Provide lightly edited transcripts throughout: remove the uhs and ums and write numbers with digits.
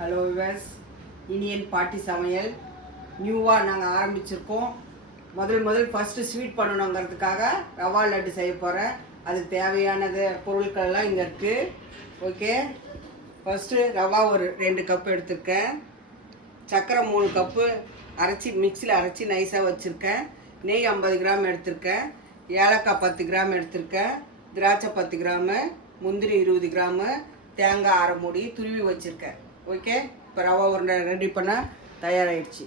Hello viewers, Iniyan பாட்டி சமையல் நியூவாக நாங்கள் ஆரம்பிச்சிருக்கோம். முதல் ஃபஸ்ட்டு ஸ்வீட் பண்ணணுங்கிறதுக்காக ரவா லட்டு செய்ய போகிறேன். அதுக்கு தேவையானது பொருட்கள்லாம் இங்கே இருக்குது. ஓகே, ஃபஸ்ட்டு ரவா ஒரு 2 கப்பு எடுத்துருக்கேன். சர்க்கரை 3 கப்பு அரைச்சி மிக்சியில் அரைச்சி நைஸாக வச்சுருக்கேன். நெய் 50 கிராம் எடுத்திருக்கேன். ஏலக்காய் 10 கிராம் எடுத்திருக்கேன். திராட்சை 10 கிராமு, முந்திரி 20 கிராமு, தேங்காய் 1/2 மூடி துருவி வச்சுருக்கேன். ஓகே, இப்போ ரவா உருண்டை ரெடி பண்ண தயாராகிடுச்சு.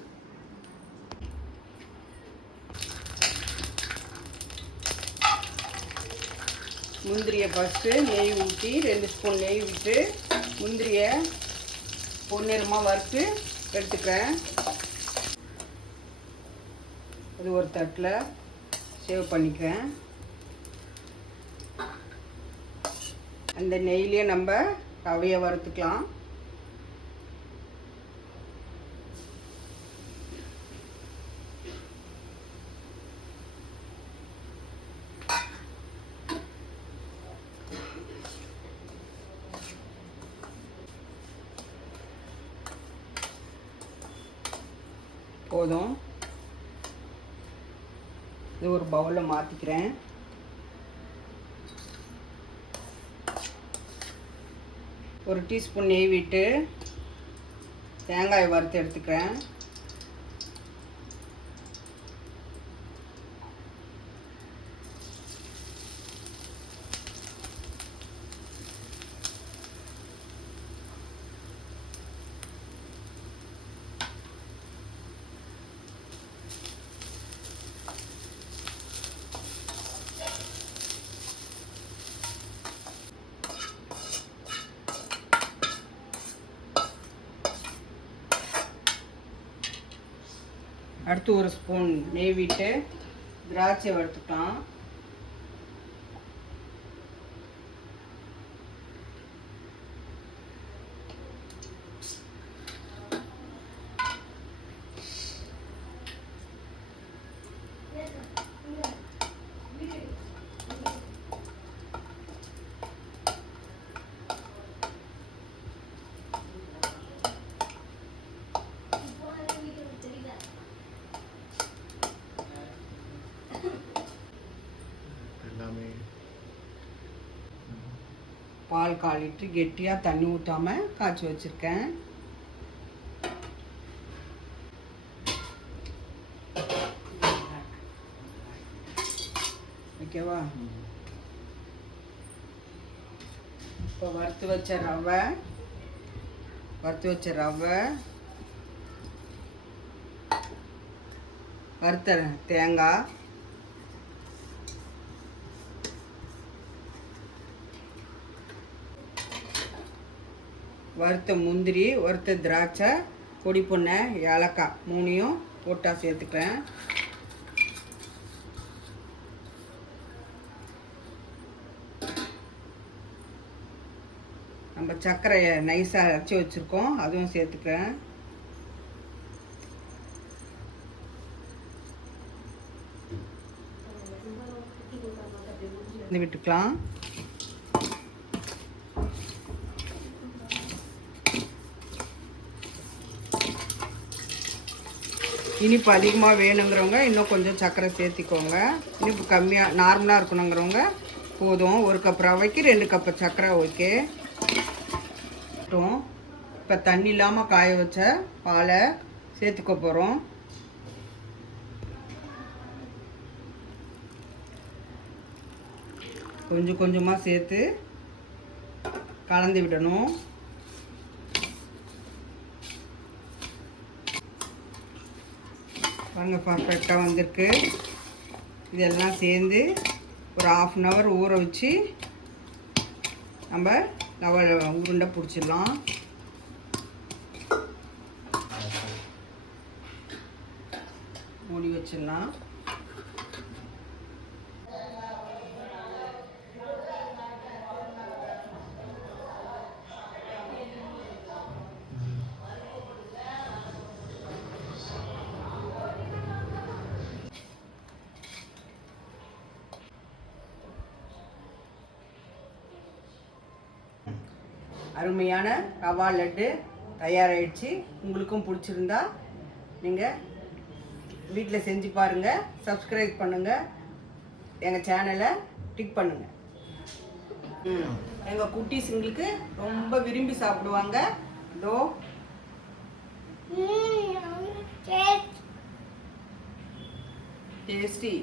முந்திரியை ஃபஸ்ட்டு நெய் ஊற்றி 2 ஸ்பூன் நெய் விட்டு முந்திரியை பொன்னிறமாக வறுத்து எடுத்துக்கிறேன். அது ஒரு தட்டில் சேவ் பண்ணிக்கிறேன். அந்த நெய்லேயே நம்ம ரவையை வறுத்துக்கலாம். போதும், இது ஒரு பவுலில் மாற்றிக்கிறேன். ஒரு டீஸ்பூன் நெய் விட்டு தேங்காய் வறுத்து எடுத்துக்கிறேன். அடுத்து ஒரு ஸ்பூன் நெய் விட்டு திராட்சை வறுத்துக்கலாம். பால் 1/4 லிட்டரு கெட்டியாக தண்ணி ஊற்றாமல் காய்ச்சி வச்சுருக்கேன். ஓகேவா? இப்போ வறுத்து வச்ச ரவை, வறுத்த தேங்காய், வறுத்த முந்திரி, வறுத்த திராட்சை, பொடி பண்ண ஏலக்காய் 3யும் போட்டா சேர்த்துக்கிறேன். நம்ம சர்க்கரையை நைஸாக அரைச்சி வச்சுருக்கோம், அதுவும் சேர்த்துக்கிறேன். விட்டுக்கலாம். இனிப்பு அதிகமாக வேணுங்கிறவங்க இன்னும் கொஞ்சம் சர்க்கரை சேர்த்திக்கோங்க. இனிப்பு கம்மியாக நார்மலாக இருக்கணுங்கிறவங்க போதும். 1 கப் ரவைக்கு 2 கப்பு சர்க்கரை. ஓகே, இப்போ தண்ணி இல்லாமல் காய வச்ச பாலை சேர்த்துக்க போகிறோம். கொஞ்சம் கொஞ்சமாக சேர்த்து கலந்து விடணும். பாருங்க, பர்ஃபெக்டாக வந்திருக்கு. இதெல்லாம் சேர்ந்து ஒரு 1/2 hour ஊற வச்சு நம்ம உருண்டை பிடிச்சிடலாம். மூடி வச்சிடலாம். அருமையான ரவா லட்டு தயாராகிடுச்சு. உங்களுக்கும் பிடிச்சிருந்தா நீங்கள் வீட்டில் செஞ்சு பாருங்கள். சப்ஸ்கிரைப் பண்ணுங்கள், எங்கள் சேனலை டிக் பண்ணுங்கள். எங்கள் குட்டீஸுங்களுக்கு ரொம்ப விரும்பி சாப்பிடுவாங்க. இதோ டேஸ்டி.